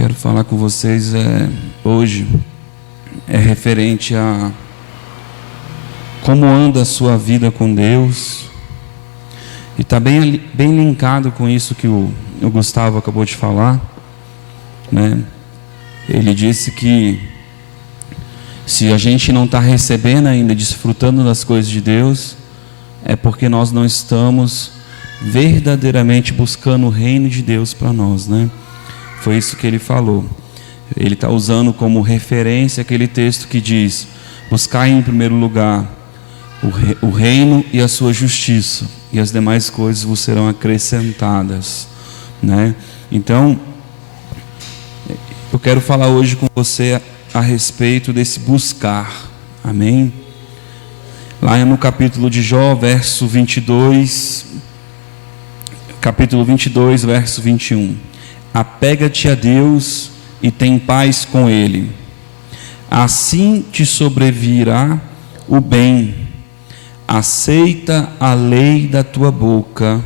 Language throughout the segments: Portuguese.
quero falar com vocês hoje é referente a como anda a sua vida com Deus, e está bem linkado com isso que o Gustavo acabou de falar, né? Ele disse que se a gente não está recebendo ainda, desfrutando das coisas de Deus, é porque nós não estamos verdadeiramente buscando o reino de Deus para nós, né? Foi isso que ele falou. Ele está usando como referência aquele texto que diz: buscai em primeiro lugar o reino e a sua justiça, e as demais coisas vos serão acrescentadas, né? Então, eu quero falar hoje com você a respeito desse buscar, amém? Lá no capítulo de Jó, verso 22, capítulo 22, verso 21. Apega-te a Deus e tem paz com Ele, assim te sobrevirá o bem. Aceita a lei da tua boca.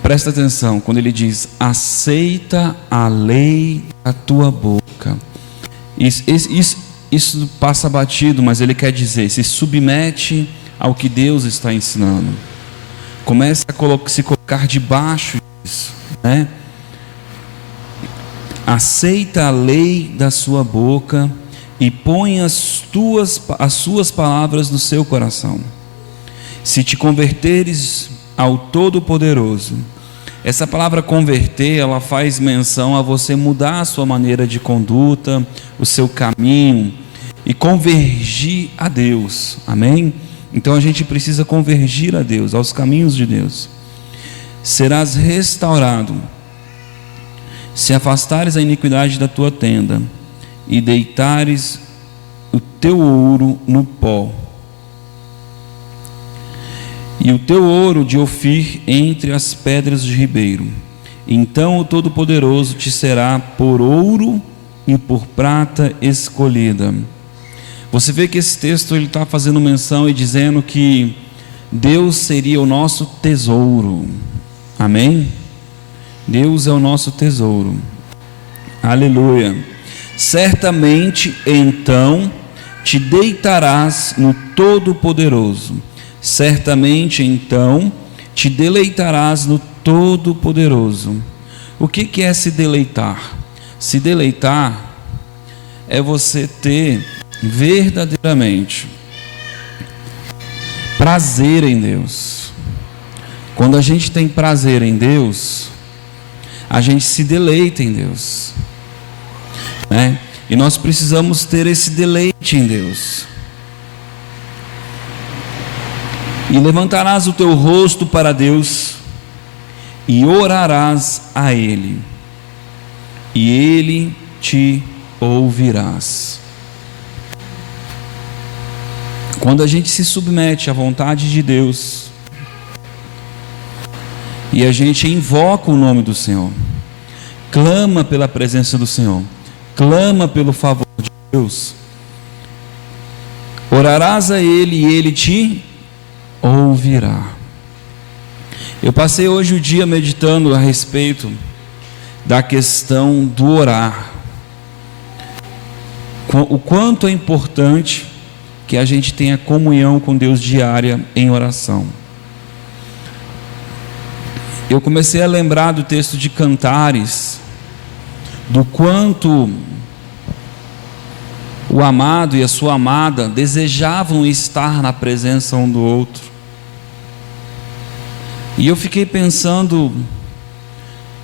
Presta atenção, quando ele diz aceita a lei da tua boca, isso passa batido, mas ele quer dizer, se submete ao que Deus está ensinando, começa a se colocar debaixo disso, né? Aceita a lei da sua boca e põe as suas palavras no seu coração. Se te converteres ao Todo-Poderoso. Essa palavra converter, ela faz menção a você mudar a sua maneira de conduta, o seu caminho, e convergir a Deus, amém? Então a gente precisa convergir a Deus, aos caminhos de Deus. Serás restaurado, se afastares a iniquidade da tua tenda, e deitares o teu ouro no pó, e o teu ouro de Ofir entre as pedras de ribeiro. Então o Todo-Poderoso te será por ouro e por prata escolhida. Você vê que esse texto ele está fazendo menção e dizendo que Deus seria o nosso tesouro, amém? Deus é o nosso tesouro, aleluia. Certamente então te deitarás no Todo-Poderoso. Certamente então te deleitarás no Todo-Poderoso. O que é se deleitar? Se deleitar é você ter verdadeiramente prazer em Deus. Quando a gente tem prazer em Deus, a gente se deleita em Deus, né? E nós precisamos ter esse deleite em Deus. E levantarás o teu rosto para Deus e orarás a Ele, e Ele te ouvirás. Quando a gente se submete à vontade de Deus e a gente invoca o nome do Senhor, clama pela presença do Senhor, clama pelo favor de Deus, orarás a Ele e Ele te ouvirá. Eu passei hoje o dia meditando a respeito da questão do orar, o quanto é importante que a gente tenha comunhão com Deus diária em oração. Eu comecei a lembrar do texto de Cantares, do quanto o amado e a sua amada desejavam estar na presença um do outro. E eu fiquei pensando,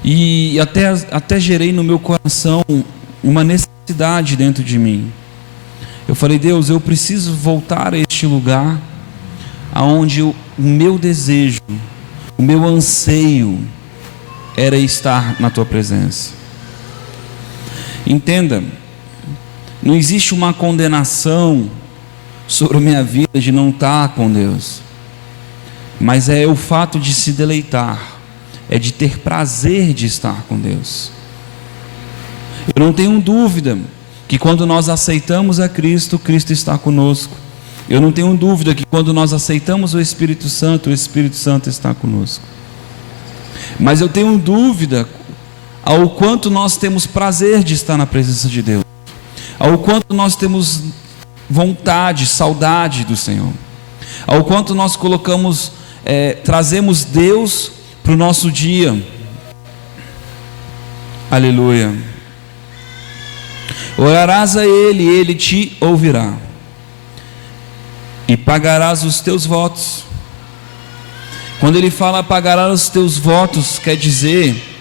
e até gerei no meu coração uma necessidade dentro de mim. Eu falei: Deus, eu preciso voltar a este lugar aonde o meu desejo, o meu anseio era estar na tua presença. Entenda, não existe uma condenação sobre a minha vida de não estar com Deus, mas é o fato de se deleitar, é de ter prazer de estar com Deus. Eu não tenho dúvida que quando nós aceitamos a Cristo, Cristo está conosco. Eu não tenho dúvida que quando nós aceitamos o Espírito Santo está conosco. Mas eu tenho dúvida ao quanto nós temos prazer de estar na presença de Deus, ao quanto nós temos vontade, saudade do Senhor, ao quanto nós trazemos Deus para o nosso dia. Aleluia. Orarás a Ele, e Ele te ouvirá, e pagarás os teus votos. Quando Ele fala pagarás os teus votos, quer dizer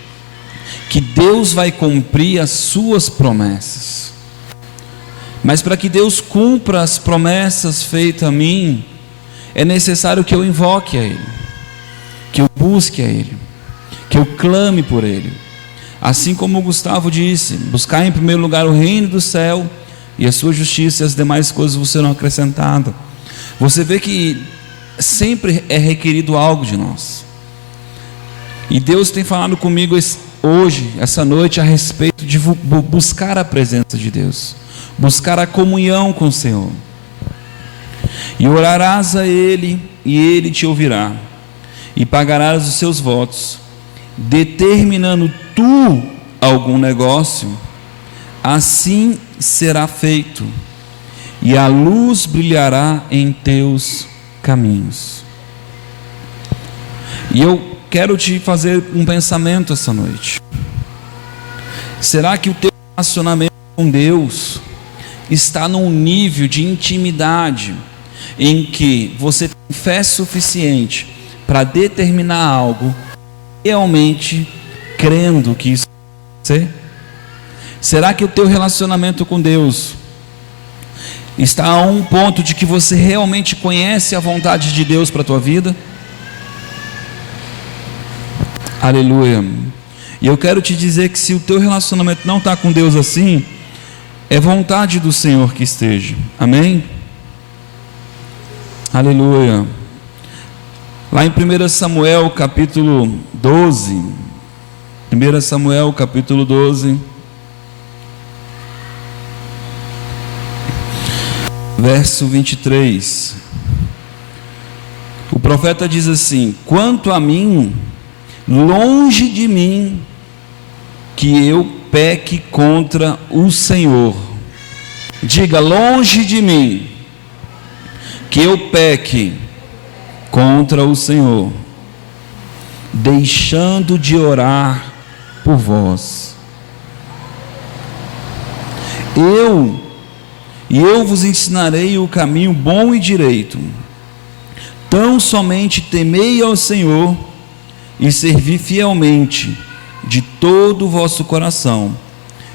que Deus vai cumprir as suas promessas. Mas para que Deus cumpra as promessas feitas a mim, é necessário que eu invoque a Ele, que eu busque a Ele, que eu clame por Ele. Assim como o Gustavo disse, buscar em primeiro lugar o reino do céu e a sua justiça, e as demais coisas vos serão acrescentadas. Você vê que sempre é requerido algo de nós. E Deus tem falado comigo hoje, essa noite, a respeito de buscar a presença de Deus, buscar a comunhão com o Senhor. E orarás a Ele, e Ele te ouvirá, e pagarás os seus votos, determinando tu algum negócio, assim será feito, e a luz brilhará em teus caminhos. E eu quero te fazer um pensamento essa noite. Será que o teu relacionamento com Deus está num nível de intimidade em que você tem fé suficiente para determinar algo, realmente crendo que isso vai acontecer? Será que o teu relacionamento com Deus está a um ponto de que você realmente conhece a vontade de Deus para a tua vida? Aleluia. E eu quero te dizer que se o teu relacionamento não está com Deus assim, é vontade do Senhor que esteja. Amém? Aleluia. Lá em 1 Samuel capítulo 12, 1 Samuel capítulo 12, verso 23, o profeta diz assim: quanto a mim, longe de mim que eu peque contra o Senhor. Diga: longe de mim que eu peque contra o Senhor, deixando de orar por vós. Eu vos ensinarei o caminho bom e direito. Tão somente temei ao Senhor e servi fielmente de todo o vosso coração,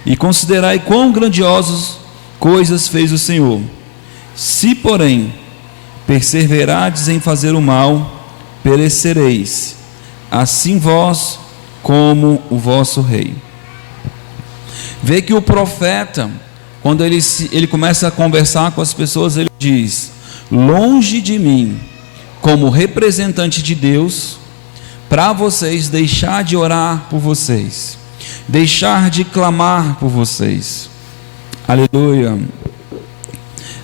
e considerai quão grandiosas coisas fez o Senhor. Se, porém, perseverardes em fazer o mal, perecereis, assim vós como o vosso rei. Vê que o profeta, quando ele começa a conversar com as pessoas, ele diz: longe de mim, como representante de Deus, para vocês deixar de orar por vocês, deixar de clamar por vocês. Aleluia.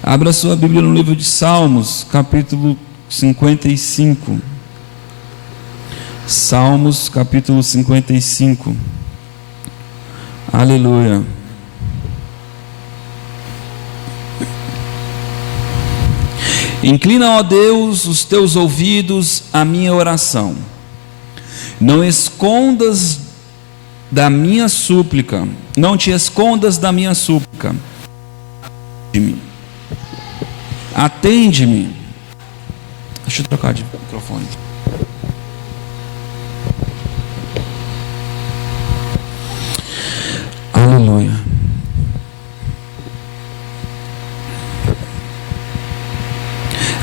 Abra sua Bíblia no livro de Salmos, capítulo 55. Salmos, capítulo 55. Aleluia. Inclina, ó Deus, os teus ouvidos à minha oração. Não escondas da minha súplica, não te escondas da minha súplica. Atende-me. Deixa eu trocar de microfone. Aleluia.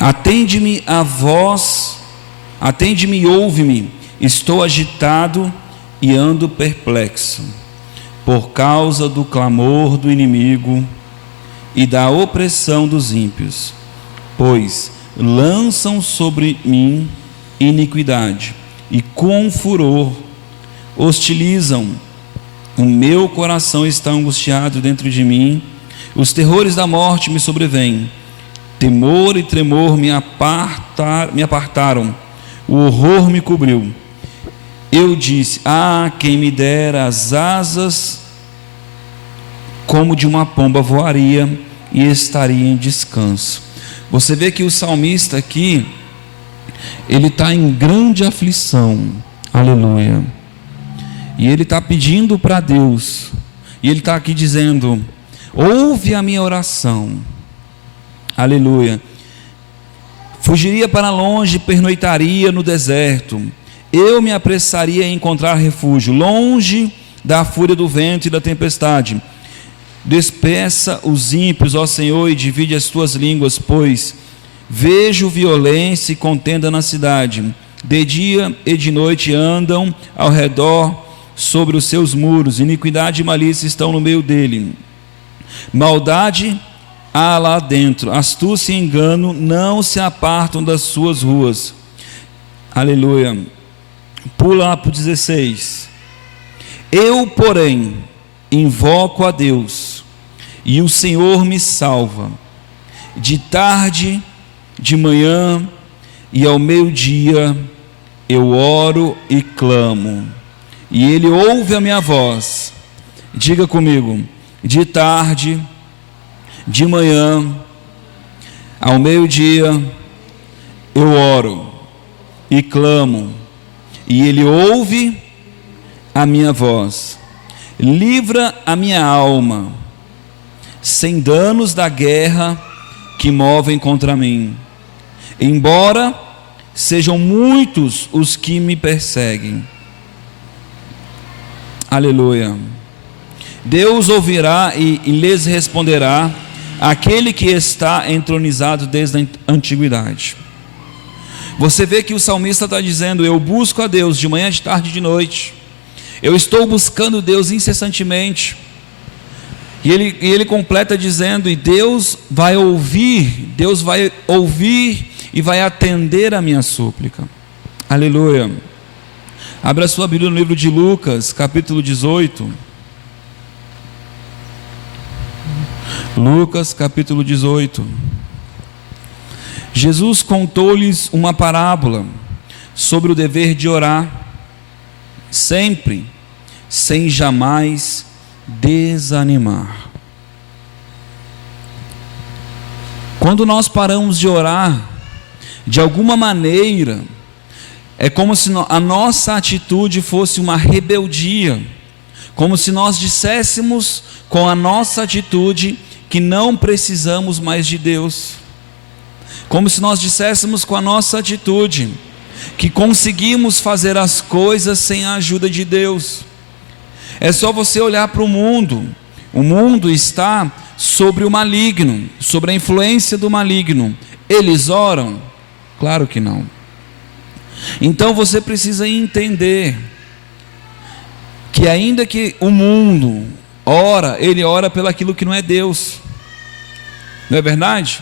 Atende-me a voz, atende-me e ouve-me. Estou agitado e ando perplexo, por causa do clamor do inimigo e da opressão dos ímpios, pois lançam sobre mim iniquidade e com furor hostilizam. O meu coração está angustiado dentro de mim, os terrores da morte me sobrevêm. Temor e tremor me apartaram, o horror me cobriu. eu disse: ah, quem me dera as asas como de uma pomba, voaria e estaria em descanso. Você vê que o salmista aqui, ele está em grande aflição, aleluia, e ele está pedindo para Deus, e ele está aqui dizendo: ouve a minha oração, aleluia. Fugiria para longe, pernoitaria no deserto, eu me apressaria a encontrar refúgio, longe da fúria do vento e da tempestade. Despeça os ímpios, ó Senhor, e divide as tuas línguas, pois vejo violência e contenda na cidade. De dia e de noite andam ao redor sobre os seus muros, iniquidade e malícia estão no meio dele. Maldade há lá dentro, astúcia e engano não se apartam das suas ruas. Aleluia. Pula lá para o 16. Eu, porém, invoco a Deus, e o Senhor me salva. De tarde, de manhã e ao meio-dia eu oro e clamo, e Ele ouve a minha voz. Diga comigo: de tarde, de manhã, ao meio-dia eu oro e clamo, e Ele ouve a minha voz. Livra a minha alma, sem danos da guerra que movem contra mim, embora sejam muitos os que me perseguem. Aleluia. Deus ouvirá e lhes responderá, aquele que está entronizado desde a antiguidade. Você vê que o salmista está dizendo: eu busco a Deus de manhã, de tarde e de noite. Eu estou buscando Deus incessantemente. E ele completa dizendo: e Deus vai ouvir e vai atender a minha súplica. Aleluia. Abra sua Bíblia no livro de Lucas, capítulo 18. Lucas, capítulo 18. Jesus contou-lhes uma parábola sobre o dever de orar sempre, sem jamais desanimar. Quando nós paramos de orar, de alguma maneira, é como se a nossa atitude fosse uma rebeldia, como se nós disséssemos com a nossa atitude que não precisamos mais de Deus, como se nós disséssemos com a nossa atitude que conseguimos fazer as coisas sem a ajuda de Deus. É só você olhar para o mundo está sobre o maligno, sobre a influência do maligno. Eles oram? Claro que não. Então você precisa entender que ainda que o mundo ora, ele ora pelo aquilo que não é Deus. Não é verdade?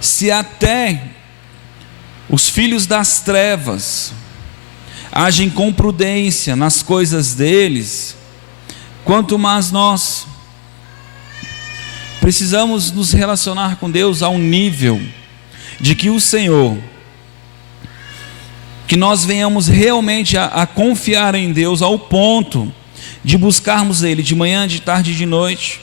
Se até os filhos das trevas agem com prudência nas coisas deles, quanto mais nós precisamos nos relacionar com Deus a um nível de que o Senhor, que nós venhamos realmente a confiar em Deus ao ponto de buscarmos Ele de manhã, de tarde e de noite,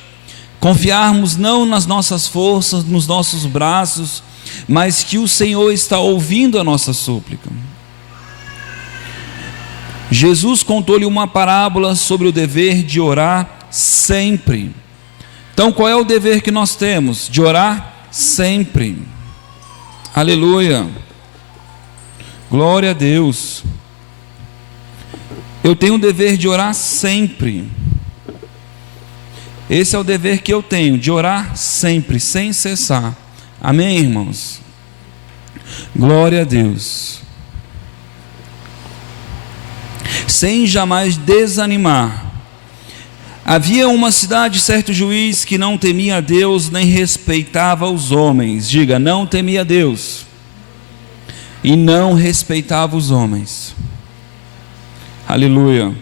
confiarmos não nas nossas forças, nos nossos braços, mas que o Senhor está ouvindo a nossa súplica. Jesus contou-lhe uma parábola sobre o dever de orar sempre. Então, qual é o dever que nós temos? De orar sempre. Aleluia. Glória a Deus. Eu tenho o dever de orar sempre. Esse é o dever que eu tenho, de orar sempre, sem cessar. Amém, irmãos? Glória a Deus. Sem jamais desanimar. Havia uma cidade, certo juiz, que não temia a Deus, nem respeitava os homens. Diga, não temia a Deus e não respeitava os homens. Aleluia.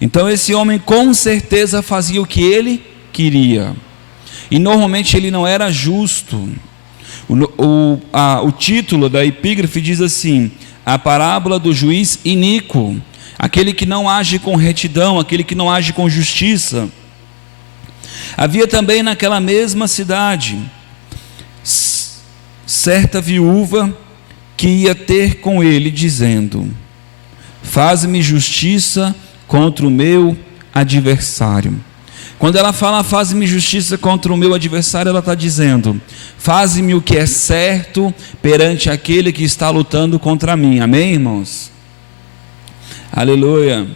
Então esse homem com certeza fazia o que ele queria, e normalmente ele não era justo. O título da epígrafe diz assim: a parábola do juiz iníquo, aquele que não age com retidão, aquele que não age com justiça. Havia também naquela mesma cidade certa viúva que ia ter com ele, dizendo: faze-me justiça contra o meu adversário. Quando ela fala faze-me justiça contra o meu adversário, ela está dizendo: faze-me o que é certo perante aquele que está lutando contra mim. Amém, irmãos? Aleluia.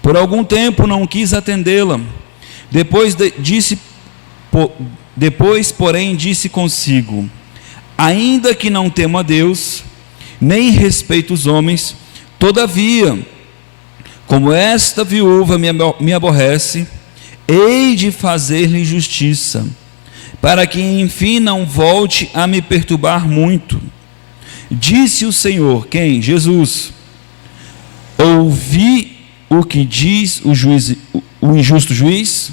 Por algum tempo não quis atendê-la. Depois, porém, disse consigo: ainda que não temo a Deus, nem respeito os homens, todavia, como esta viúva me aborrece, hei de fazer-lhe justiça, para que enfim não volte a me perturbar muito. Disse o Senhor, quem? Jesus: ouvi o que diz o injusto juiz?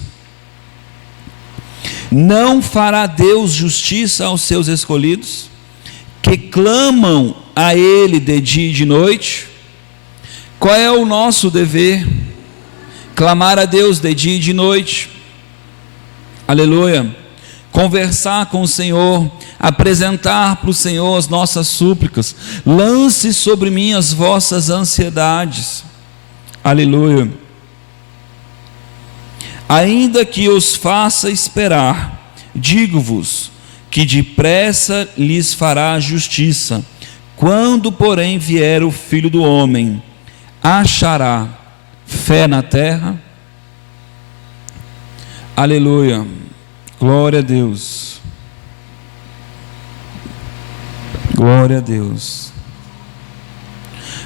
Não fará Deus justiça aos seus escolhidos, que clamam a Ele de dia e de noite? Qual é o nosso dever? Clamar a Deus de dia e de noite. Aleluia. Conversar com o Senhor, apresentar para o Senhor as nossas súplicas. Lance sobre mim as vossas ansiedades. Aleluia. Ainda que os faça esperar, digo-vos que depressa lhes fará justiça. Quando, porém, vier o Filho do Homem, achará fé na terra? Aleluia. Glória a Deus. Glória a Deus.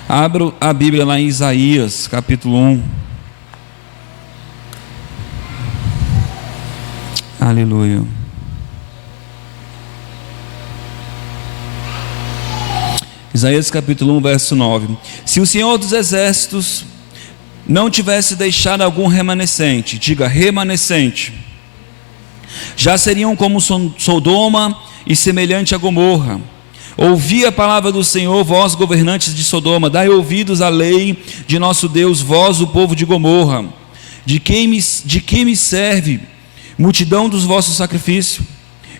Abra a Bíblia lá em Isaías, capítulo 1. Aleluia. Isaías capítulo 1, verso 9. Se o Senhor dos Exércitos não tivesse deixado algum remanescente, diga remanescente, já seriam como Sodoma e semelhante a Gomorra. Ouvi a palavra do Senhor, vós governantes de Sodoma, dai ouvidos à lei de nosso Deus, vós o povo de Gomorra. De que me serve multidão dos vossos sacrifícios?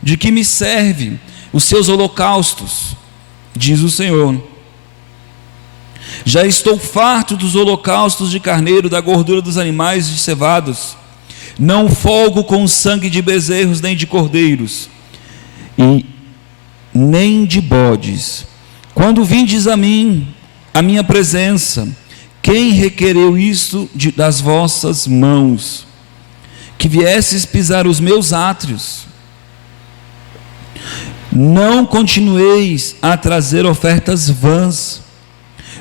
De que me serve os seus holocaustos? Diz o Senhor. Já estou farto dos holocaustos de carneiro, da gordura dos animais cevados. Não folgo com sangue de bezerros, nem de cordeiros, e nem de bodes. Quando vindes a mim, a minha presença, quem requereu isto das vossas mãos? Que viesses pisar os meus átrios. Não continueis a trazer ofertas vãs.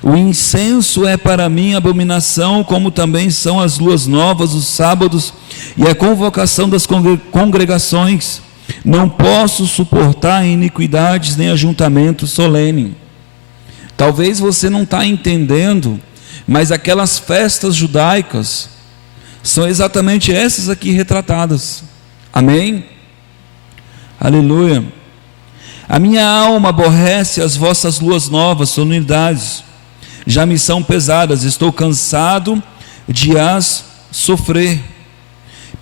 O incenso é para mim abominação, como também são as luas novas, os sábados e a convocação das congregações. Não posso suportar iniquidades nem ajuntamento solene. Talvez você não está entendendo, mas aquelas festas judaicas são exatamente essas aqui retratadas. Amém? Aleluia. A minha alma aborrece as vossas luas novas, solenidades. Já me são pesadas, estou cansado de as sofrer.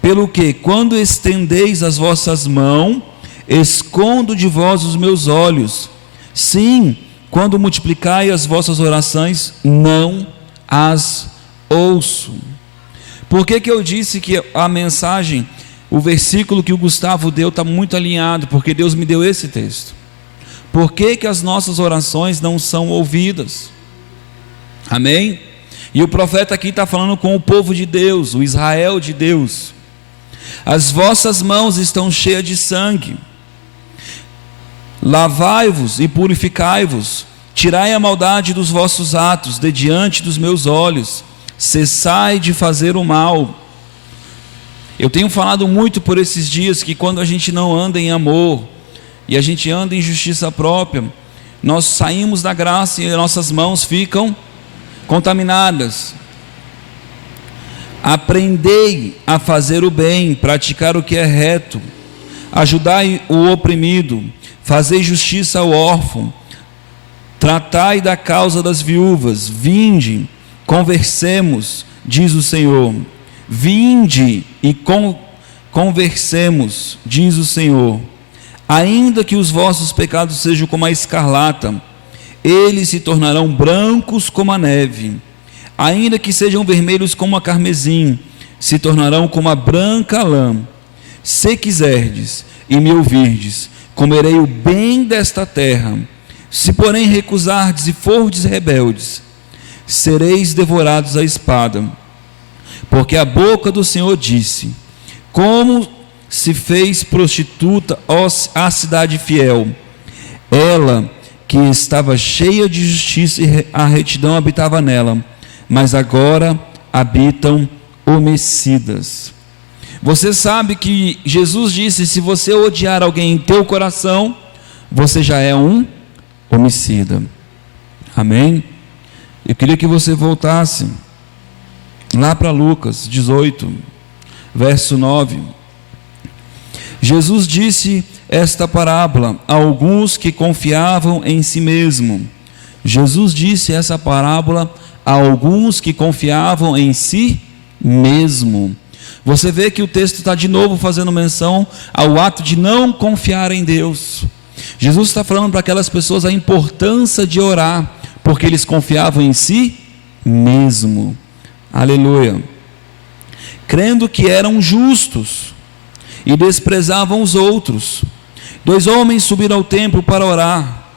Pelo que, quando estendeis as vossas mãos, escondo de vós os meus olhos. Sim, quando multiplicai as vossas orações, não as ouço. Por que eu disse que a mensagem, o versículo que o Gustavo deu está muito alinhado? Porque Deus me deu esse texto. Por que as nossas orações não são ouvidas? Amém? E o profeta aqui está falando com o povo de Deus, o Israel de Deus. As vossas mãos estão cheias de sangue. Lavai-vos e purificai-vos. Tirai a maldade dos vossos atos de diante dos meus olhos. Cessai de fazer o mal. Eu tenho falado muito por esses dias que quando a gente não anda em amor e a gente anda em justiça própria, nós saímos da graça e nossas mãos ficam contaminadas. Aprendei a fazer o bem, praticar o que é reto, ajudai o oprimido, fazei justiça ao órfão, Tratai da causa das viúvas, vinde, conversemos, diz o Senhor. Vinde e conversemos, diz o Senhor. Ainda que os vossos pecados sejam como a escarlata, eles se tornarão brancos como a neve. Ainda que sejam vermelhos como a carmesim, se tornarão como a branca lã. Se quiserdes e me ouvirdes, comerei o bem desta terra. Se porém recusardes e fordes rebeldes, sereis devorados à espada. Porque a boca do Senhor disse: como se fez prostituta a cidade fiel, ela que estava cheia de justiça e a retidão habitava nela, mas agora habitam homicidas. Você sabe que Jesus disse: se você odiar alguém em teu coração, você já é um homicida. Amém? Eu queria que você voltasse lá para Lucas 18, verso 9. Jesus disse esta parábola a alguns que confiavam em si mesmo. Jesus disse essa parábola a alguns que confiavam em si mesmo. Você vê que o texto está de novo fazendo menção ao ato de não confiar em Deus. Jesus está falando para aquelas pessoas a importância de orar, porque eles confiavam em si mesmo. Aleluia. Crendo que eram justos e desprezavam os outros. 2 homens subiram ao templo para orar.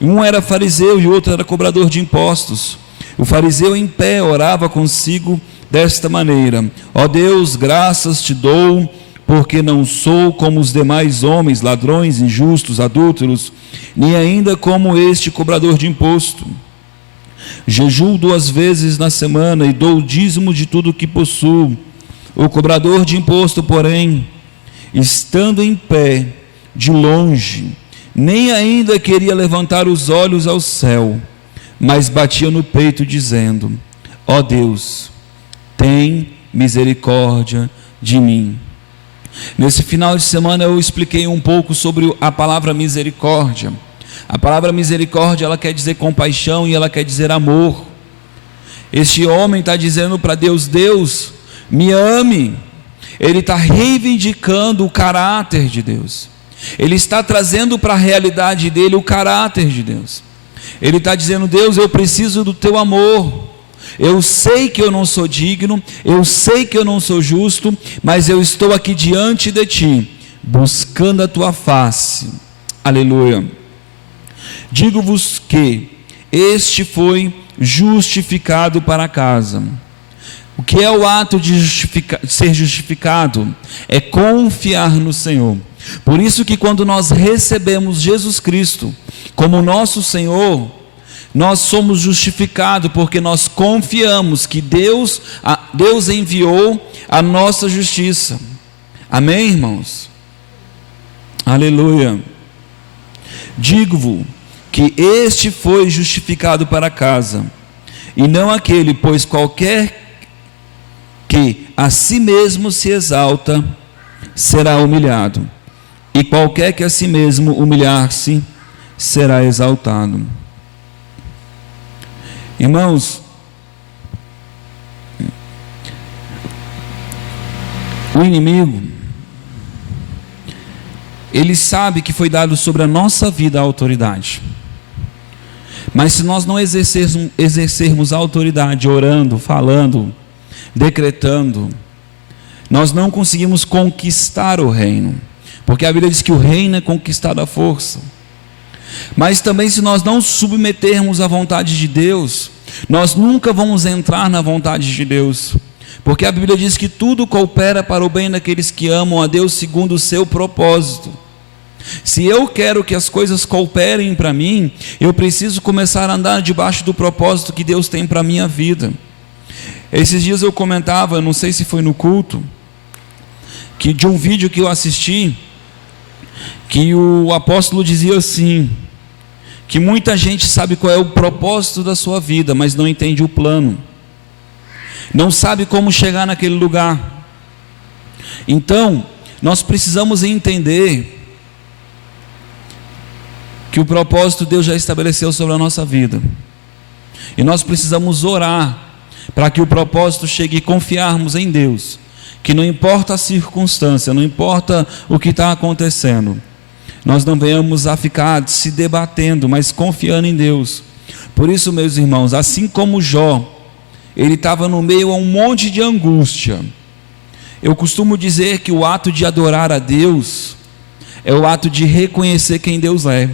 Um era fariseu e o outro era cobrador de impostos. O fariseu em pé orava consigo desta maneira: ó Deus, graças te dou, porque não sou como os demais homens, ladrões, injustos, adúlteros, nem ainda como este cobrador de imposto. Jejuo 2 vezes na semana e dou o dízimo de tudo o que possuo. O cobrador de imposto, porém, estando em pé, de longe, nem ainda queria levantar os olhos ao céu, mas batia no peito, dizendo: ó Deus, tem misericórdia de mim. Nesse final de semana eu expliquei um pouco sobre a palavra misericórdia. A palavra misericórdia, ela quer dizer compaixão e ela quer dizer amor. Este homem está dizendo para Deus: Deus, me ame. Ele está reivindicando o caráter de Deus. Ele está trazendo para a realidade dele o caráter de Deus. Ele está dizendo: Deus, eu preciso do teu amor. Eu sei que eu não sou digno, eu sei que eu não sou justo, mas eu estou aqui diante de ti, buscando a tua face. Aleluia. Digo-vos que este foi justificado para casa. O que é o ato de ser justificado? É confiar no Senhor. Por isso que quando nós recebemos Jesus Cristo como nosso Senhor, nós somos justificados, porque nós confiamos que Deus enviou a nossa justiça. Amém, irmãos? Aleluia. Digo-vos que este foi justificado para casa, e não aquele, pois qualquer que a si mesmo se exalta, será humilhado, e qualquer que a si mesmo humilhar-se, será exaltado. Irmãos, o inimigo, ele sabe que foi dado sobre a nossa vida a autoridade. Mas se nós não exercermos a autoridade, orando, falando, decretando, nós não conseguimos conquistar o reino. Porque a Bíblia diz que o reino é conquistado à força. Mas também, se nós não submetermos à vontade de Deus, nós nunca vamos entrar na vontade de Deus. Porque a Bíblia diz que tudo coopera para o bem daqueles que amam a Deus segundo o seu propósito. Se eu quero que as coisas cooperem para mim, eu preciso começar a andar debaixo do propósito que Deus tem para a minha vida. Esses dias eu comentava, não sei se foi no culto, que de um vídeo que eu assisti, que o apóstolo dizia assim, que muita gente sabe qual é o propósito da sua vida, mas não entende o plano, não sabe como chegar naquele lugar. Então, nós precisamos entender que o propósito Deus já estabeleceu sobre a nossa vida. E nós precisamos orar para que o propósito chegue e confiarmos em Deus, que não importa a circunstância, não importa o que está acontecendo, nós não venhamos a ficar se debatendo, mas confiando em Deus. Por isso, meus irmãos, assim como Jó, ele estava no meio a um monte de angústia. Eu costumo dizer que o ato de adorar a Deus é o ato de reconhecer quem Deus é.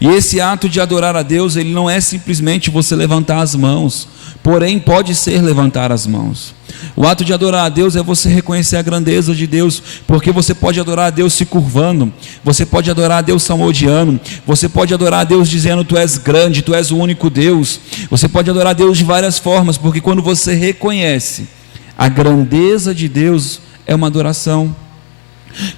E esse ato de adorar a Deus, ele não é simplesmente você levantar as mãos, porém pode ser levantar as mãos. O ato de adorar a Deus é você reconhecer a grandeza de Deus, porque você pode adorar a Deus se curvando, você pode adorar a Deus salmodiando, você pode adorar a Deus dizendo: tu és grande, tu és o único Deus. Você pode adorar a Deus de várias formas, porque quando você reconhece a grandeza de Deus, é uma adoração.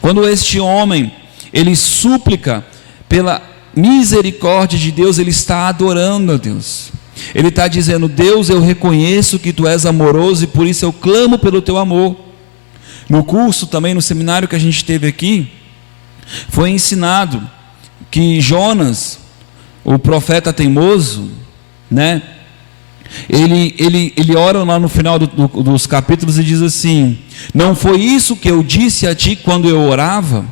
Quando este homem, ele súplica pela misericórdia de Deus, ele está adorando a Deus. Ele está dizendo: Deus, eu reconheço que tu és amoroso e por isso eu clamo pelo teu amor. No curso também, no seminário que a gente teve aqui, foi ensinado que Jonas, o profeta teimoso, né? Ele ora lá no final dos capítulos e diz assim: não foi isso que eu disse a ti quando eu orava?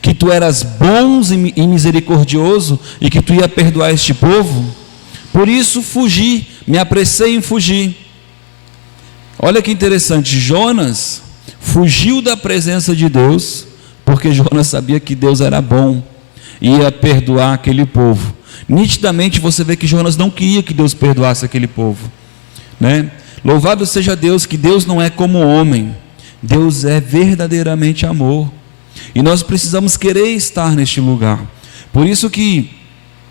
Que tu eras bom e misericordioso e que tu ia perdoar este povo? Por isso fugi, me apressei em fugir. Olha que interessante, Jonas fugiu da presença de Deus, porque Jonas sabia que Deus era bom e ia perdoar aquele povo. Nitidamente você vê que Jonas não queria que Deus perdoasse aquele povo, né? Louvado seja Deus, que Deus não é como homem, Deus é verdadeiramente amor, e nós precisamos querer estar neste lugar. Por isso que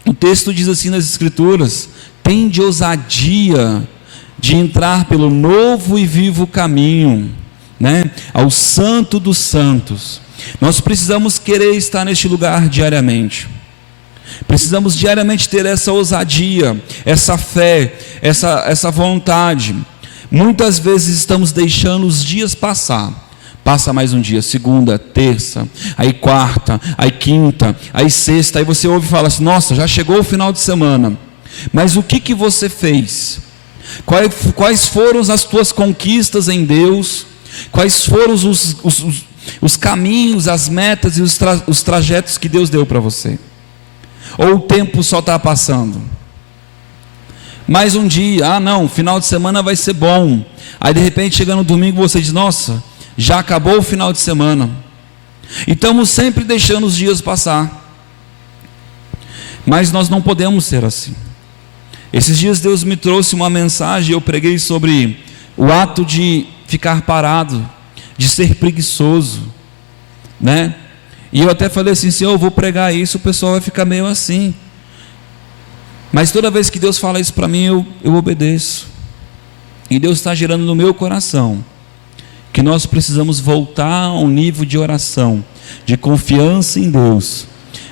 o texto diz assim nas Escrituras: tende ousadia de entrar pelo novo e vivo caminho, né? Ao Santo dos Santos. Nós precisamos querer estar neste lugar diariamente. Precisamos diariamente ter essa ousadia, essa fé, essa vontade. Muitas vezes estamos deixando os dias passar. Passa mais um dia, segunda, terça, aí quarta, aí quinta, aí sexta, aí você ouve e fala assim: nossa, já chegou o final de semana. Mas o que você fez? Quais foram as tuas conquistas em Deus? Quais foram os caminhos, as metas e os trajetos que Deus deu para você? Ou o tempo só está passando? Mais um dia, não, final de semana vai ser bom. Aí de repente chega no domingo você diz: nossa, já acabou o final de semana. E estamos sempre deixando os dias passar. Mas nós não podemos ser assim. Esses dias Deus me trouxe uma mensagem, eu preguei sobre o ato de ficar parado, de ser preguiçoso, né? E eu até falei assim: Senhor, eu vou pregar isso, o pessoal vai ficar meio assim. Mas toda vez que Deus fala isso para mim, eu obedeço. E Deus está gerando no meu coração que nós precisamos voltar a um nível de oração, de confiança em Deus,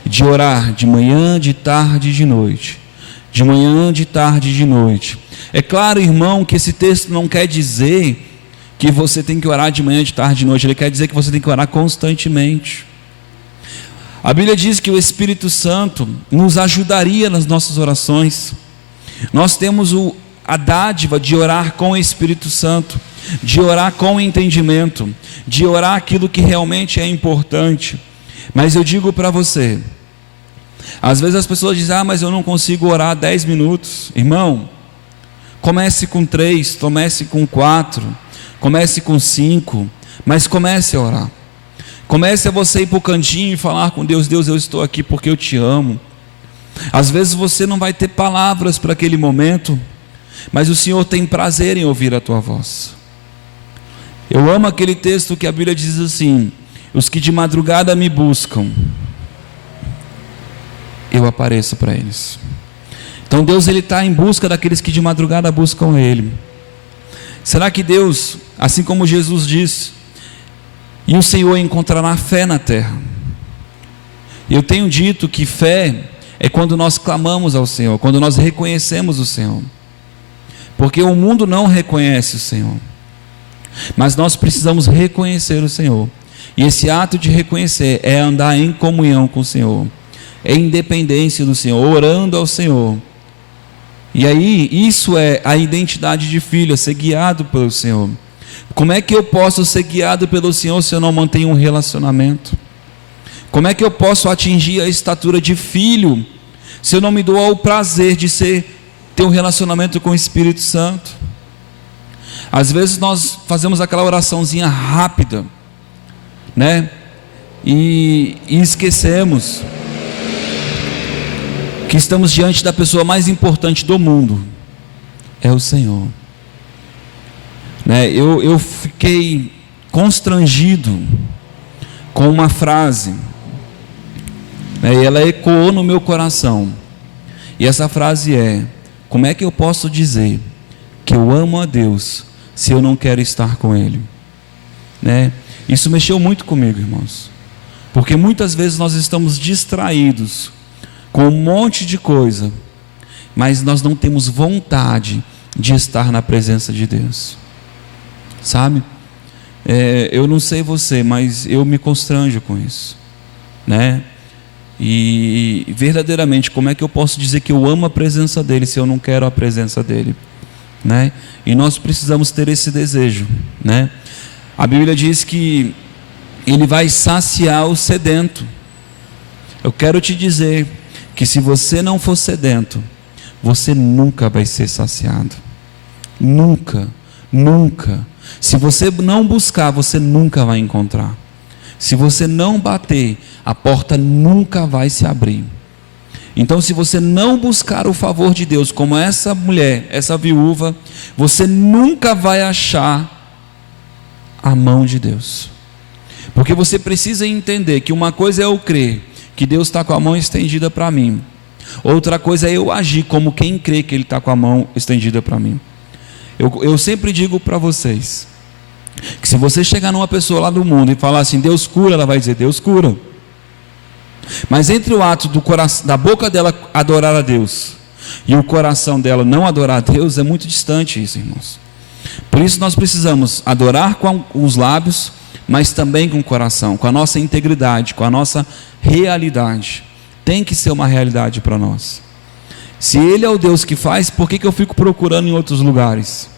de orar de manhã, de tarde e de noite. De manhã, de tarde e de noite. É claro, irmão, que esse texto não quer dizer que você tem que orar de manhã, de tarde e de noite. Ele quer dizer que você tem que orar constantemente. A Bíblia diz que o Espírito Santo nos ajudaria nas nossas orações. Nós temos a dádiva de orar com o Espírito Santo, de orar com entendimento, de orar aquilo que realmente é importante. Mas eu digo para você, às vezes as pessoas dizem: mas eu não consigo orar 10 minutos. Irmão, comece com 3, comece com 4, comece com 5, mas comece a orar. Comece a você ir para o cantinho e falar com Deus: Deus, eu estou aqui porque eu te amo. Às vezes você não vai ter palavras para aquele momento, mas o Senhor tem prazer em ouvir a tua voz. Eu amo aquele texto que a Bíblia diz assim: os que de madrugada me buscam, eu apareço para eles. Então Deus, Ele está em busca daqueles que de madrugada buscam Ele. Será que Deus, assim como Jesus disse, e o Senhor encontrará fé na terra? Eu tenho dito que fé é quando nós clamamos ao Senhor, quando nós reconhecemos o Senhor, porque o mundo não reconhece o Senhor, mas nós precisamos reconhecer o Senhor, e esse ato de reconhecer é andar em comunhão com o Senhor, em dependência do Senhor, orando ao Senhor. E aí, isso é a identidade de filho, é ser guiado pelo Senhor. Como é que eu posso ser guiado pelo Senhor se eu não mantenho um relacionamento? Como é que eu posso atingir a estatura de filho se eu não me dou ao prazer de ter um relacionamento com o Espírito Santo? Às vezes nós fazemos aquela oraçãozinha rápida, né? E esquecemos que estamos diante da pessoa mais importante do mundo, é o Senhor, né? Eu fiquei constrangido com uma frase, né? E ela ecoou no meu coração, e essa frase é: como é que eu posso dizer que eu amo a Deus se eu não quero estar com Ele? Né? Isso mexeu muito comigo, irmãos, porque muitas vezes nós estamos distraídos com um monte de coisa, mas nós não temos vontade de estar na presença de Deus, sabe? Eu não sei você, mas eu me constranjo com isso, né? E verdadeiramente, como é que eu posso dizer que eu amo a presença dEle se eu não quero a presença dEle, né? E nós precisamos ter esse desejo, né? A Bíblia diz que Ele vai saciar o sedento. Eu quero te dizer que se você não for sedento, você nunca vai ser saciado. Nunca, nunca. Se você não buscar, você nunca vai encontrar. Se você não bater, a porta nunca vai se abrir. Então, se você não buscar o favor de Deus, como essa mulher, essa viúva, você nunca vai achar a mão de Deus. Porque você precisa entender que uma coisa é eu crer que Deus está com a mão estendida para mim, outra coisa é eu agir como quem crê que Ele está com a mão estendida para mim. Eu sempre digo para vocês que se você chegar numa pessoa lá do mundo e falar assim, Deus cura, ela vai dizer, Deus cura. Mas entre o ato do coração, da boca dela adorar a Deus e o coração dela não adorar a Deus, é muito distante isso, irmãos. Por isso nós precisamos adorar com os lábios, mas também com o coração, com a nossa integridade, com a nossa realidade. Tem que ser uma realidade para nós. Se Ele é o Deus que faz, por que eu fico procurando em outros lugares?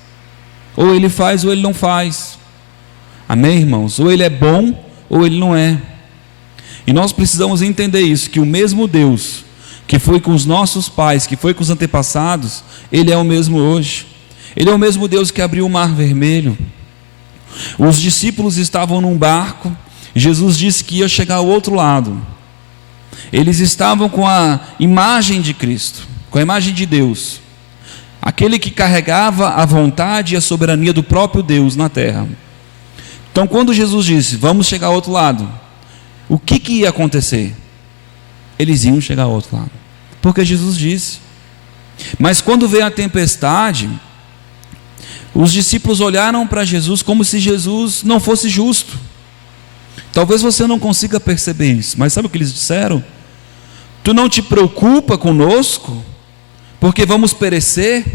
Ou Ele faz ou Ele não faz. Amém, irmãos? Ou Ele é bom ou Ele não é. E nós precisamos entender isso, que o mesmo Deus que foi com os nossos pais, que foi com os antepassados, Ele é o mesmo hoje. Ele é o mesmo Deus que abriu o mar vermelho. Os discípulos estavam num barco, Jesus disse que ia chegar ao outro lado. Eles estavam com a imagem de Cristo, com a imagem de Deus, aquele que carregava a vontade e a soberania do próprio Deus na terra. Então, quando Jesus disse, vamos chegar ao outro lado, o que ia acontecer? Eles iam chegar ao outro lado, porque Jesus disse. Mas quando veio a tempestade, os discípulos olharam para Jesus como se Jesus não fosse justo. Talvez você não consiga perceber isso, mas sabe o que eles disseram? Tu não te preocupa conosco, porque vamos perecer?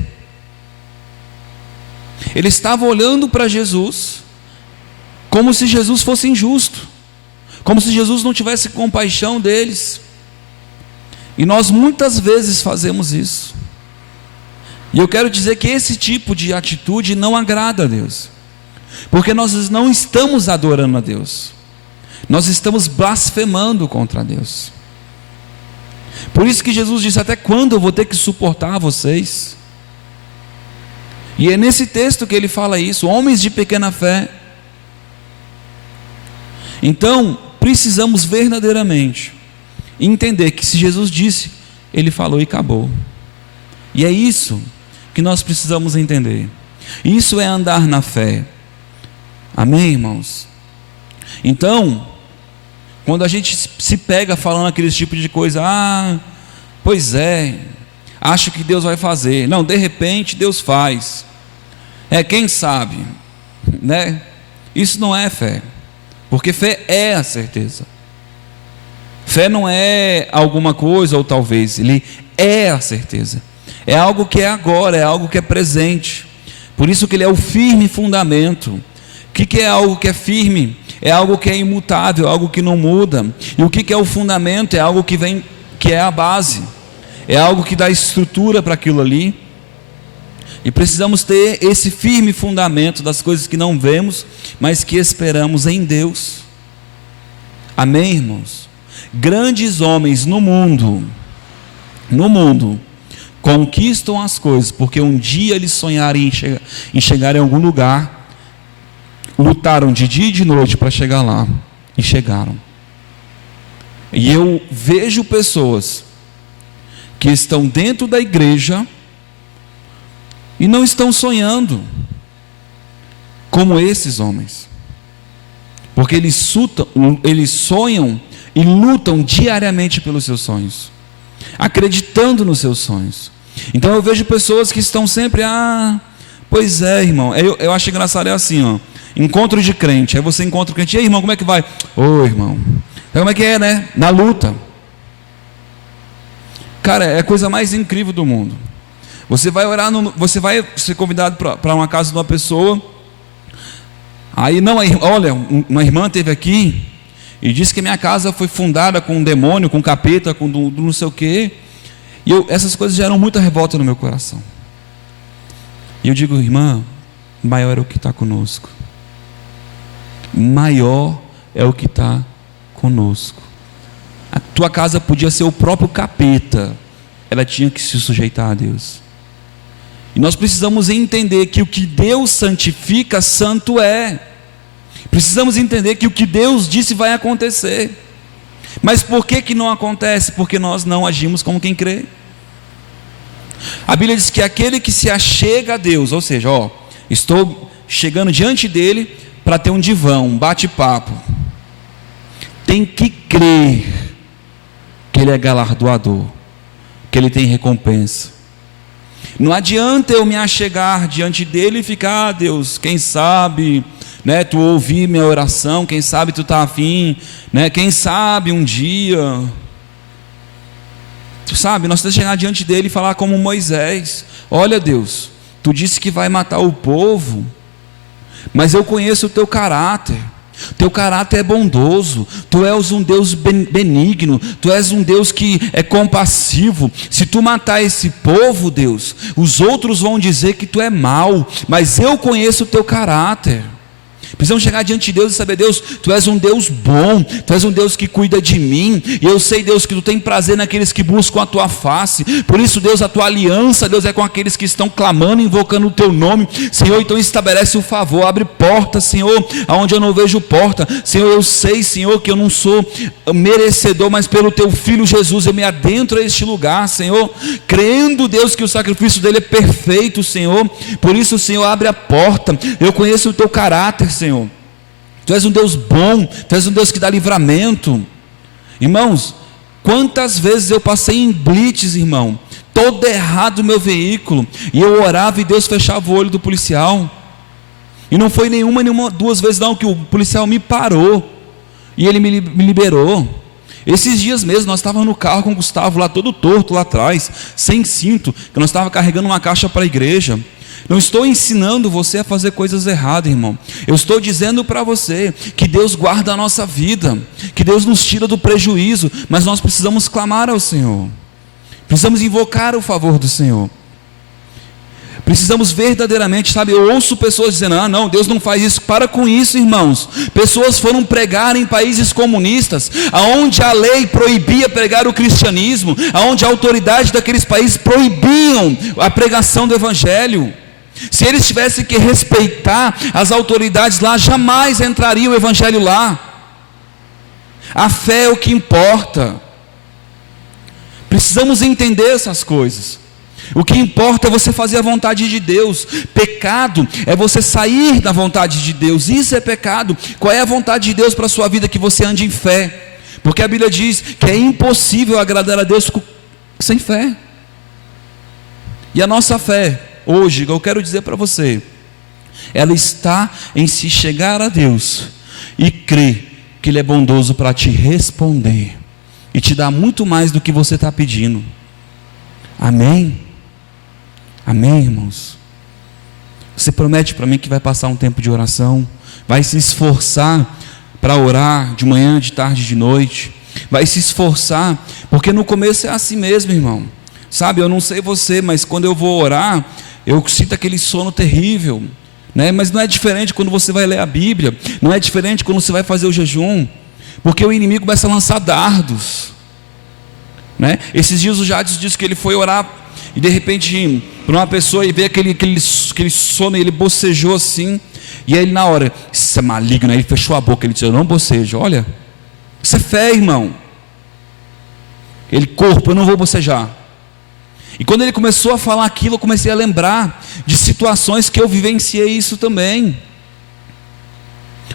Eles estavam olhando para Jesus como se Jesus fosse injusto, como se Jesus não tivesse compaixão deles. E nós muitas vezes fazemos isso. E eu quero dizer que esse tipo de atitude não agrada a Deus, porque nós não estamos adorando a Deus, nós estamos blasfemando contra Deus. Por isso que Jesus disse, até quando eu vou ter que suportar vocês? E é nesse texto que ele fala isso, homens de pequena fé. Então, precisamos verdadeiramente entender que se Jesus disse, Ele falou e acabou. E é isso que nós precisamos entender. Isso é andar na fé. Amém, irmãos? Então, quando a gente se pega falando aquele tipo de coisa, pois é, acho que Deus vai fazer. Não, de repente Deus faz. Quem sabe, né? Isso não é fé, porque fé é a certeza. Fé não é alguma coisa ou talvez, ele é a certeza. É algo que é agora, é algo que é presente. Por isso que ele é o firme fundamento. O que é algo que é firme? É algo que é imutável, algo que não muda. E o que é o fundamento? É algo que que é a base, é algo que dá estrutura para aquilo ali. E precisamos ter esse firme fundamento das coisas que não vemos, mas que esperamos em Deus. Amém, irmãos? Grandes homens no mundo conquistam as coisas, porque um dia eles sonharem em chegar em algum lugar, lutaram de dia e de noite para chegar lá, e chegaram. E eu vejo pessoas que estão dentro da igreja e não estão sonhando como esses homens, porque eles sonham e lutam diariamente pelos seus sonhos, acreditando nos seus sonhos. Então eu vejo pessoas que estão sempre, pois é, irmão, eu acho engraçado, é assim, ó, encontro de crente, aí você encontra o crente, e aí, irmão, como é que vai? Ô, irmão, como é que é, né? Na luta. Cara, é a coisa mais incrível do mundo. Você vai orar, você vai ser convidado para uma casa de uma pessoa, aí não, olha, uma irmã esteve aqui e disse que minha casa foi fundada com um demônio, com um capeta, com não sei o quê, e essas coisas geram muita revolta no meu coração. E eu digo, irmã, maior é o que está conosco, maior é o que está conosco. A tua casa podia ser o próprio capeta, ela tinha que se sujeitar a Deus. E nós precisamos entender que o que Deus santifica, santo é. Precisamos entender que o que Deus disse vai acontecer. Mas por que não acontece? Porque nós não agimos como quem crê. A Bíblia diz que aquele que se achega a Deus, ou seja, estou chegando diante dele para ter um divã, um bate-papo, tem que crer que ele é galardoador, que ele tem recompensa. Não adianta eu me achegar diante dele e ficar, Deus, quem sabe, né, tu ouvir minha oração, quem sabe tu está afim, né, quem sabe um dia, tu sabe, nós temos que chegar diante dele e falar como Moisés, olha Deus, tu disse que vai matar o povo, mas eu conheço o teu caráter é bondoso, tu és um Deus benigno, tu és um Deus que é compassivo. Se tu matar esse povo, Deus, os outros vão dizer que tu é mau, mas eu conheço o teu caráter. Precisamos chegar diante de Deus e saber, Deus, tu és um Deus bom, tu és um Deus que cuida de mim, e eu sei, Deus, que tu tem prazer naqueles que buscam a tua face. Por isso, Deus, a tua aliança, Deus, é com aqueles que estão clamando, invocando o teu nome. Senhor, então estabelece o favor, abre porta, Senhor, aonde eu não vejo porta. Senhor, eu sei, Senhor, que eu não sou merecedor, mas pelo teu Filho Jesus eu me adentro a este lugar, Senhor, crendo, Deus, que o sacrifício dele é perfeito, Senhor. Por isso, Senhor, abre a porta. Eu conheço o teu caráter, Senhor, tu és um Deus bom, tu és um Deus que dá livramento. Irmãos, quantas vezes eu passei em blitz, irmão, todo errado o meu veículo, e eu orava e Deus fechava o olho do policial, e não foi duas vezes não, que o policial me parou, e ele me liberou. Esses dias mesmo, nós estávamos no carro com o Gustavo lá, todo torto lá atrás, sem cinto, que nós estávamos carregando uma caixa para a igreja. Não estou ensinando você a fazer coisas erradas, irmão. Eu estou dizendo para você que Deus guarda a nossa vida, que Deus nos tira do prejuízo, mas nós precisamos clamar ao Senhor, precisamos invocar o favor do Senhor, precisamos verdadeiramente, sabe, eu ouço pessoas dizendo, não, Deus não faz isso. Para com isso, irmãos. Pessoas foram pregar em países comunistas, aonde a lei proibia pregar o cristianismo, aonde a autoridade daqueles países proibiam a pregação do evangelho. Se eles tivessem que respeitar as autoridades lá, jamais entraria o evangelho lá. A fé é o que importa. Precisamos entender essas coisas. O que importa é você fazer a vontade de Deus. Pecado é você sair da vontade de Deus. Isso é pecado. Qual é a vontade de Deus para a sua vida? Que você ande em fé. Porque a Bíblia diz que é impossível agradar a Deus sem fé. E a nossa fé hoje, eu quero dizer para você, ela está em se chegar a Deus e crer que Ele é bondoso para te responder e te dar muito mais do que você está pedindo. Amém? Amém, irmãos? Você promete para mim que vai passar um tempo de oração, vai se esforçar para orar de manhã, de tarde, de noite, vai se esforçar, porque no começo é assim mesmo, irmão. Sabe, eu não sei você, mas quando eu vou orar, eu sinto aquele sono terrível, né? Mas não é diferente quando você vai ler a Bíblia, não é diferente quando você vai fazer o jejum, porque o inimigo começa a lançar dardos, né? Esses dias o Jadson disse que ele foi orar e de repente para uma pessoa e vê aquele sono, e ele bocejou assim, e aí ele na hora, isso é maligno, aí ele fechou a boca, ele disse: eu não bocejo. Olha, isso é fé, irmão. Ele, corpo, eu não vou bocejar. E quando ele começou a falar aquilo, eu comecei a lembrar de situações que eu vivenciei isso também,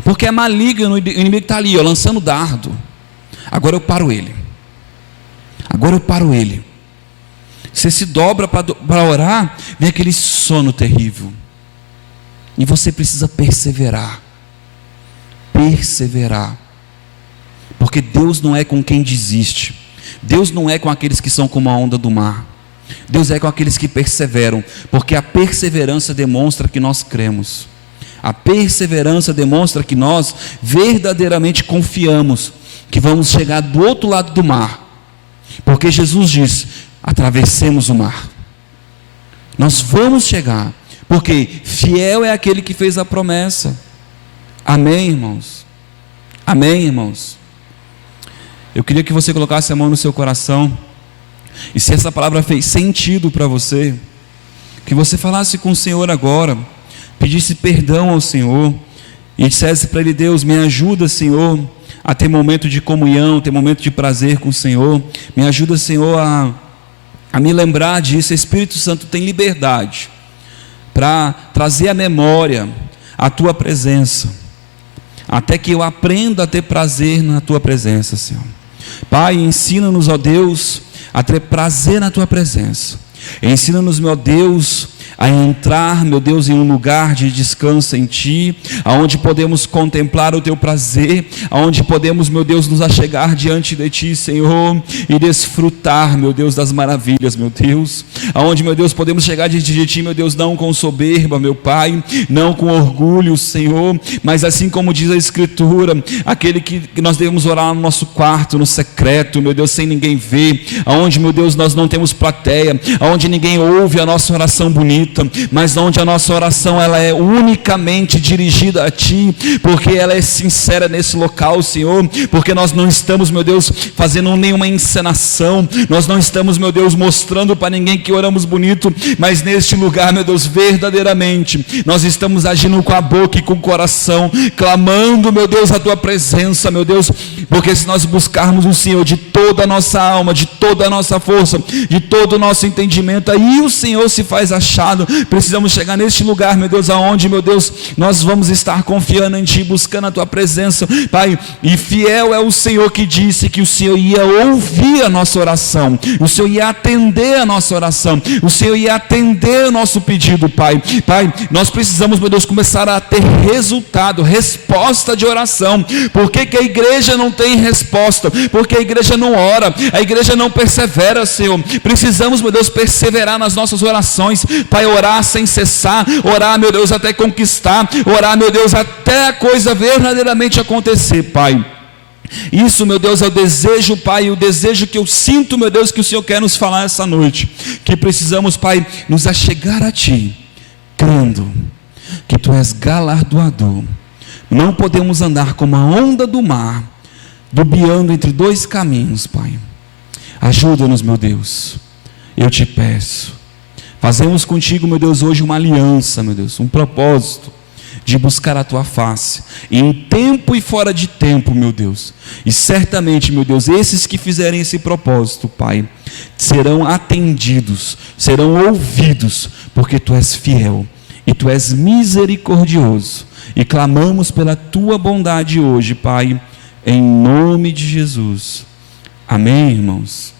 porque é maligno, o inimigo está ali, ó, lançando dardo. Agora eu paro ele. Você se dobra para orar, vem aquele sono terrível, e você precisa perseverar, porque Deus não é com quem desiste, Deus não é com aqueles que são como a onda do mar, Deus é com aqueles que perseveram, porque a perseverança demonstra que nós cremos, a perseverança demonstra que nós verdadeiramente confiamos que vamos chegar do outro lado do mar, porque Jesus diz: atravessemos o mar, nós vamos chegar, porque fiel é aquele que fez a promessa. Amém, irmãos? Amém, irmãos? Eu queria que você colocasse a mão no seu coração, e se essa palavra fez sentido para você, que você falasse com o Senhor agora, pedisse perdão ao Senhor, e dissesse para Ele: Deus, me ajuda, Senhor, a ter momento de comunhão, ter momento de prazer com o Senhor, me ajuda, Senhor, a me lembrar disso. Espírito Santo tem liberdade para trazer à memória a Tua presença, até que eu aprenda a ter prazer na Tua presença, Senhor. Pai, ensina-nos, ó Deus, a ter prazer na Tua presença. Ensina-nos, meu Deus, a entrar, meu Deus, em um lugar de descanso em Ti, aonde podemos contemplar o Teu prazer, aonde podemos, meu Deus, nos achegar diante de Ti, Senhor, e desfrutar, meu Deus, das maravilhas, meu Deus, aonde, meu Deus, podemos chegar diante de Ti, meu Deus, não com soberba, meu Pai, não com orgulho, Senhor, mas assim como diz a Escritura, aquele que nós devemos orar no nosso quarto, no secreto, meu Deus, sem ninguém ver, aonde, meu Deus, nós não temos plateia, aonde ninguém ouve a nossa oração bonita, mas onde a nossa oração ela é unicamente dirigida a Ti, porque ela é sincera nesse local, Senhor, porque nós não estamos, meu Deus, fazendo nenhuma encenação, nós não estamos, meu Deus, mostrando para ninguém que oramos bonito, mas neste lugar, meu Deus, verdadeiramente, nós estamos agindo com a boca e com o coração, clamando, meu Deus, a Tua presença, meu Deus, porque se nós buscarmos o Senhor de toda a nossa alma, de toda a nossa força, de todo o nosso entendimento, aí o Senhor se faz achado. Precisamos chegar neste lugar, meu Deus, aonde, meu Deus, nós vamos estar confiando em Ti, buscando a Tua presença, Pai, e fiel é o Senhor que disse que o Senhor ia ouvir a nossa oração, o Senhor ia atender a nossa oração, o Senhor ia atender o nosso pedido, Pai, nós precisamos, meu Deus, começar a ter resultado, resposta de oração. Por que a igreja não tem resposta? Porque a igreja não ora, a igreja não persevera, Senhor. Precisamos, meu Deus, perseverar nas nossas orações, Pai, orar sem cessar, orar, meu Deus, até conquistar, orar, meu Deus, até a coisa verdadeiramente acontecer, Pai. Isso, meu Deus, é o desejo, Pai, o desejo que eu sinto, meu Deus, que o Senhor quer nos falar essa noite, que precisamos, Pai, nos achegar a Ti, crendo que Tu és galardoador. Não podemos andar como a onda do mar, bobeando entre dois caminhos, Pai. Ajuda-nos, meu Deus, eu Te peço. Fazemos contigo, meu Deus, hoje uma aliança, meu Deus, um propósito de buscar a Tua face, em tempo e fora de tempo, meu Deus. E certamente, meu Deus, esses que fizerem esse propósito, Pai, serão atendidos, serão ouvidos, porque Tu és fiel e Tu és misericordioso. E clamamos pela Tua bondade hoje, Pai, em nome de Jesus. Amém, irmãos?